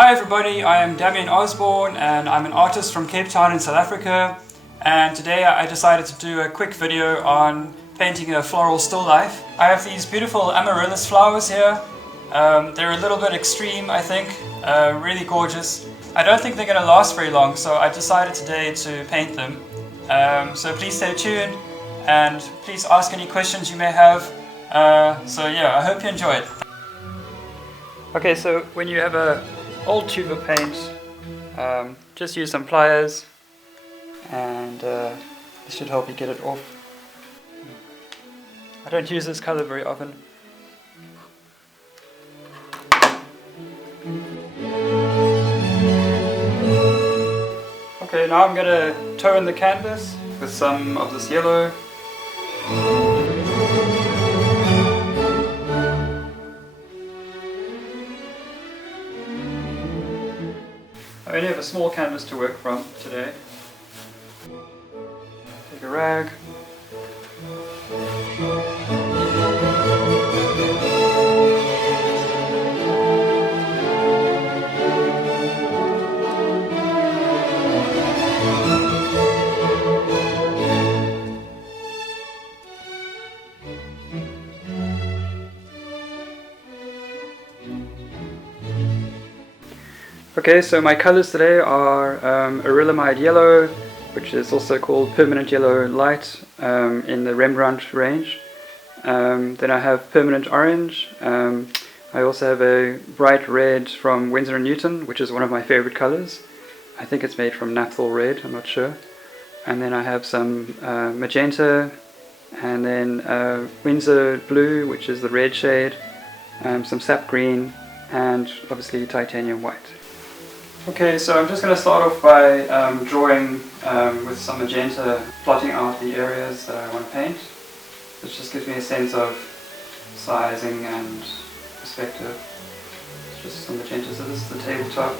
Hi everybody, I am Damien Osborne and I'm an artist from Cape Town in South Africa, and today I decided to do a quick video on painting a floral still life. I have these beautiful Amaryllis flowers here. They're a little bit extreme, I think, really gorgeous. I don't think they're going to last very long, so I decided today to paint them. So please stay tuned and please ask any questions you may have. So yeah, I hope you enjoy it. Okay, so when you have a old tube of paint, just use some pliers and this should help you get it off. I don't use this color very often. Okay, now I'm going to tone the canvas with some of this yellow. I only have a small canvas to work from today. Take a rag. Okay, so my colors today are Arylamide yellow, which is also called permanent yellow light in the Rembrandt range. Then I have permanent orange. I also have a bright red from Winsor & Newton, which is one of my favorite colors. I think it's made from naphtha red, I'm not sure. And then I have some magenta, and then Winsor blue, which is the red shade, some sap green, and obviously titanium white. Okay, so I'm just going to start off by drawing with some magenta, plotting out the areas that I want to paint. This just gives me a sense of sizing and perspective. It's just some magenta, so this is the tabletop.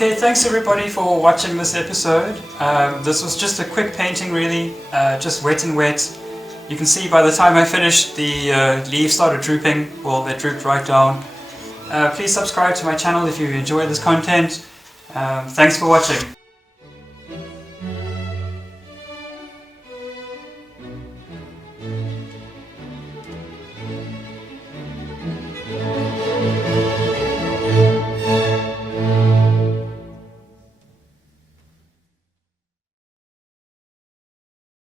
Okay, thanks everybody for watching this episode. This was just a quick painting really, just wet and wet. You can see by the time I finished the leaves started drooping, well they drooped right down. Please subscribe to my channel if you enjoy this content. Thanks for watching.